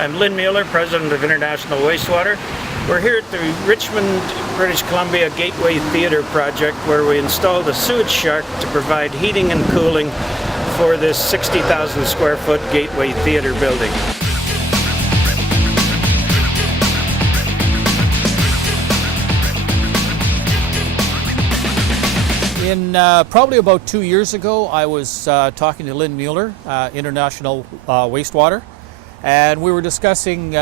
I'm Lynn Mueller, President of International Wastewater. We're here at the Richmond, British Columbia Gateway Theatre project where we installed a sewage shark to provide heating and cooling for this 60,000 square foot Gateway Theatre building. Probably about 2 years ago, I was talking to Lynn Mueller, International Wastewater, and we were discussing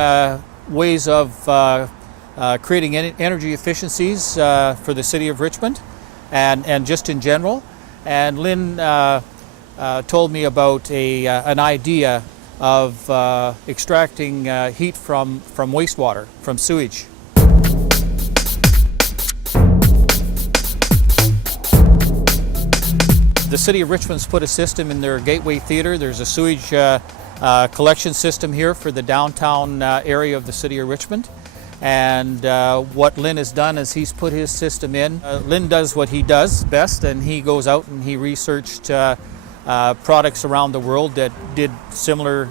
ways of creating energy efficiencies for the city of Richmond and just in general. And Lynn told me about an idea of extracting heat from wastewater, from sewage. The City of Richmond's put a system in their Gateway Theatre. There's a sewage collection system here for the downtown area of the City of Richmond. And what Lynn has done is he's put his system in. Lynn does what he does best, and he goes out and he researched products around the world that did similar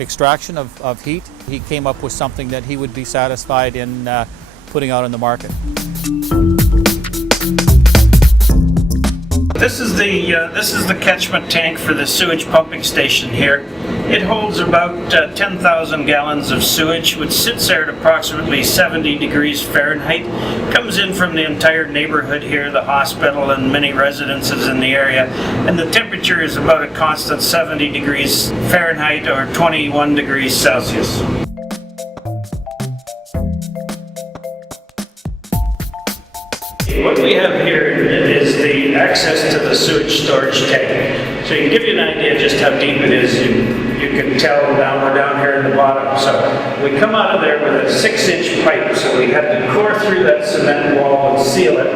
extraction of heat. He came up with something that he would be satisfied in putting out on the market. This is the catchment tank for the sewage pumping station here. It holds about 10,000 gallons of sewage, which sits there at approximately 70 degrees Fahrenheit. Comes in from the entire neighborhood here, the hospital and many residences in the area. And the temperature is about a constant 70 degrees Fahrenheit or 21 degrees Celsius. What we have here is the access to the sewage storage tank. So to give you an idea of just how deep it is, you can tell now we're down here at the bottom. So we come out of there with a 6-inch pipe. So we had to core through that cement wall and seal it.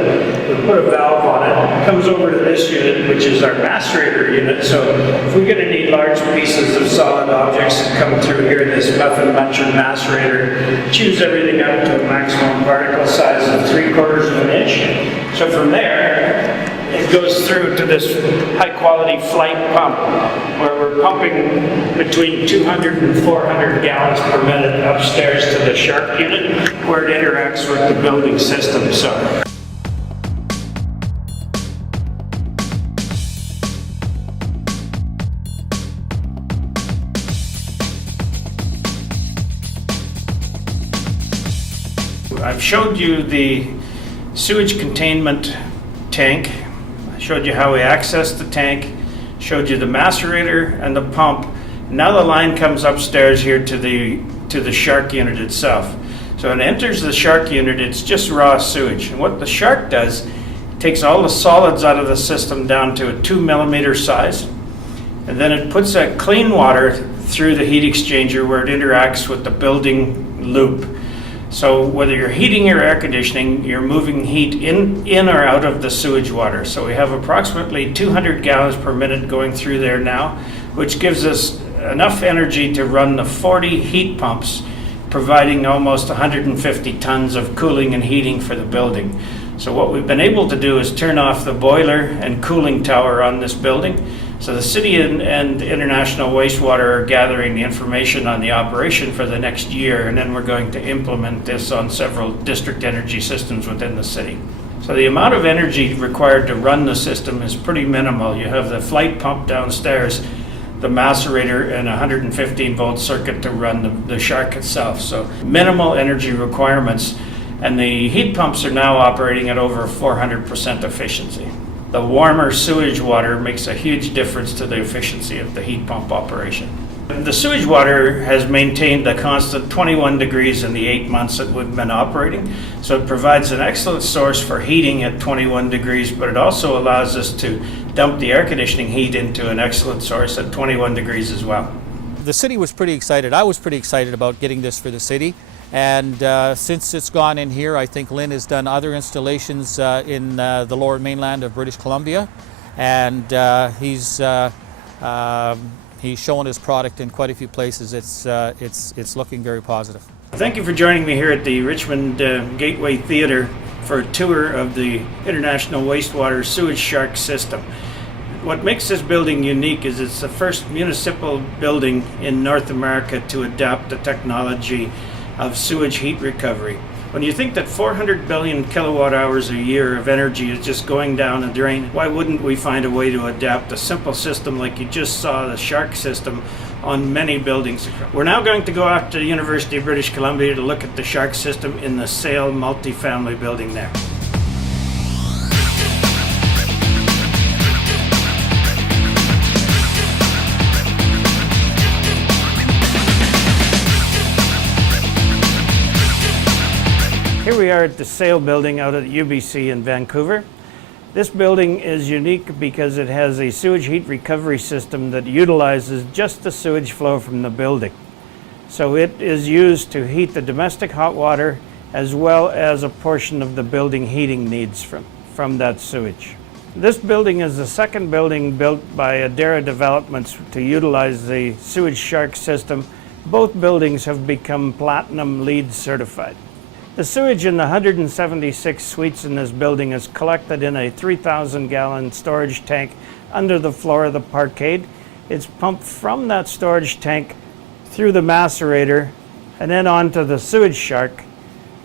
We put a valve on it. It comes over to this unit, which is our macerator unit. So if we're going to need large pieces of solid objects that come through here, this muffin muncher macerator chews everything up to a maximum particle size of 3/4 of an inch. So from there, it goes through to this high-quality flight pump where we're pumping between 200 and 400 gallons per minute upstairs to the shark unit where it interacts with the building system. So I've showed you the sewage containment tank. I showed you how we access the tank, showed you the macerator and the pump. Now the line comes upstairs here to the shark unit itself. So when it enters the shark unit, it's just raw sewage. And what the shark does, it takes all the solids out of the system down to a 2 millimeter size, and then it puts that clean water through the heat exchanger where it interacts with the building loop. So whether you're heating or air conditioning, you're moving heat in or out of the sewage water. So we have approximately 200 gallons per minute going through there now, which gives us enough energy to run the 40 heat pumps, providing almost 150 tons of cooling and heating for the building. So what we've been able to do is turn off the boiler and cooling tower on this building. So the city and International Wastewater are gathering the information on the operation for the next year, and then we're going to implement this on several district energy systems within the city. So the amount of energy required to run the system is pretty minimal. You have the flight pump downstairs, the macerator, and a 115 volt circuit to run the shark itself. So minimal energy requirements, and the heat pumps are now operating at over 400% efficiency. The warmer sewage water makes a huge difference to the efficiency of the heat pump operation. The sewage water has maintained a constant 21 degrees in the 8 months that we've been operating, so it provides an excellent source for heating at 21 degrees, but it also allows us to dump the air conditioning heat into an excellent source at 21 degrees as well. The city was pretty excited. I was pretty excited about getting this for the city. And since it's gone in here, I think Lynn has done other installations in the lower mainland of British Columbia, and he's shown his product in quite a few places. It's looking very positive. Thank you for joining me here at the Richmond Gateway Theatre for a tour of the International Wastewater Sewage Shark System. What makes this building unique is it's the first municipal building in North America to adopt the technology of sewage heat recovery. When you think that 400 billion kilowatt hours a year of energy is just going down a drain, why wouldn't we find a way to adapt a simple system like you just saw, the Shark system, on many buildings? We're now going to go out to the University of British Columbia to look at the Shark system in the Sale multifamily building there. Here we are at the Sale building out at UBC in Vancouver. This building is unique because it has a sewage heat recovery system that utilizes just the sewage flow from the building. So it is used to heat the domestic hot water as well as a portion of the building heating needs from that sewage. This building is the second building built by ADERA Developments to utilize the sewage Shark system. Both buildings have become Platinum LEED certified. The sewage in the 176 suites in this building is collected in a 3,000-gallon storage tank under the floor of the parkade. It's pumped from that storage tank through the macerator and then onto the sewage Shark,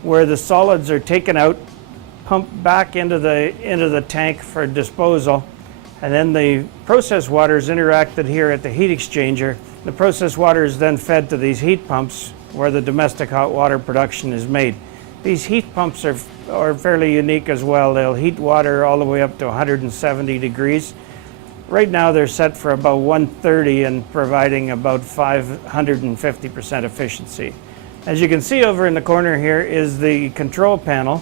where the solids are taken out, pumped back into the tank for disposal, and then the process water is interacted here at the heat exchanger. The process water is then fed to these heat pumps where the domestic hot water production is made. These heat pumps are fairly unique as well. They'll heat water all the way up to 170 degrees. Right now they're set for about 130 and providing about 550% efficiency. As you can see over in the corner here is the control panel.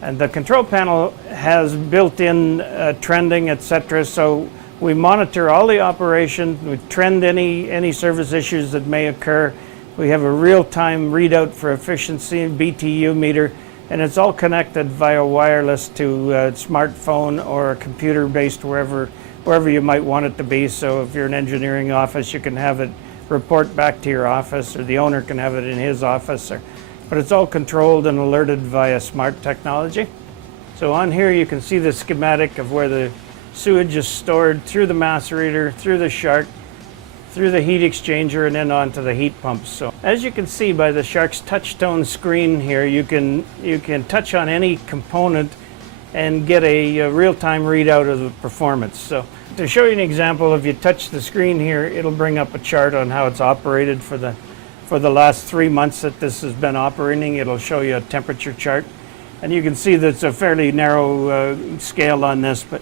And the control panel has built-in trending, etc. So we monitor all the operation, we trend any service issues that may occur. We have a real-time readout for efficiency and BTU meter, and it's all connected via wireless to a smartphone or a computer-based wherever you might want it to be. So if you're an engineering office, you can have it report back to your office, or the owner can have it in his office. But it's all controlled and alerted via smart technology. So on here you can see the schematic of where the sewage is stored through the macerator, through the Shark, through the heat exchanger, and then onto the heat pumps. So as you can see by the Shark's touchtone screen here, you can touch on any component and get a real-time readout of the performance. So to show you an example, if you touch the screen here, it'll bring up a chart on how it's operated for the last 3 months that this has been operating. It'll show you a temperature chart, and you can see that it's a fairly narrow scale on this, but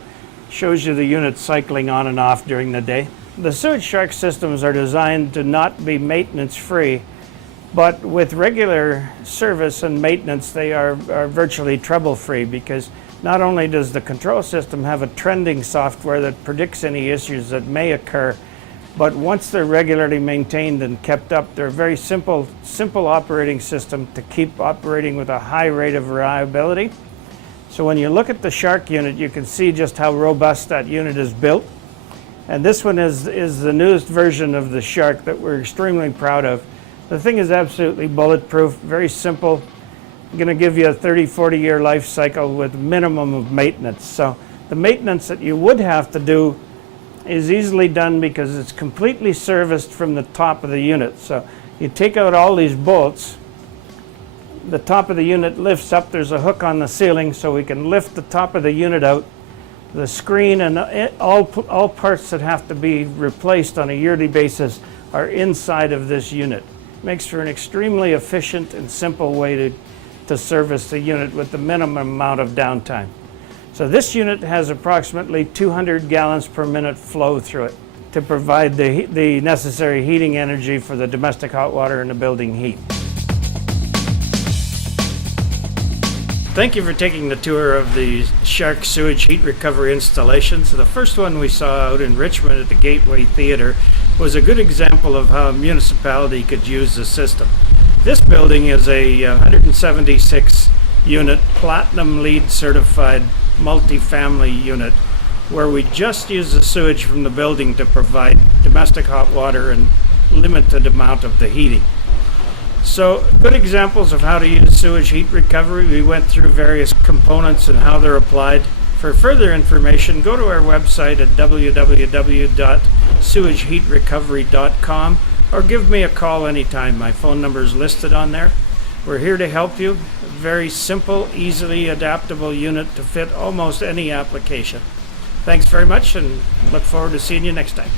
shows you the units cycling on and off during the day. The sewage Shark systems are designed to not be maintenance free, but with regular service and maintenance they are virtually trouble free, because not only does the control system have a trending software that predicts any issues that may occur, but once they're regularly maintained and kept up, they're a very simple operating system to keep operating with a high rate of reliability. So when you look at the Shark unit, you can see just how robust that unit is built. And this one is the newest version of the Shark that we're extremely proud of. The thing is absolutely bulletproof, very simple. I'm going to give you a 30-40 year life cycle with minimum of maintenance. So the maintenance that you would have to do is easily done because it's completely serviced from the top of the unit. So you take out all these bolts, the top of the unit lifts up, there's a hook on the ceiling so we can lift the top of the unit out. The screen and all parts that have to be replaced on a yearly basis are inside of this unit. It makes for an extremely efficient and simple way to service the unit with the minimum amount of downtime. So this unit has approximately 200 gallons per minute flow through it to provide the necessary heating energy for the domestic hot water and the building heat. Thank you for taking the tour of the Shark sewage heat recovery installation. So the first one we saw out in Richmond at the Gateway Theatre was a good example of how a municipality could use the system. This building is a 176 unit Platinum LEED certified multifamily unit where we just use the sewage from the building to provide domestic hot water and limited amount of the heating. So good examples of how to use sewage heat recovery. We went through various components and how they're applied. For further information, go to our website at www.sewageheatrecovery.com or give me a call anytime. My phone number is listed on there. We're here to help you. A very simple, easily adaptable unit to fit almost any application. Thanks very much and look forward to seeing you next time.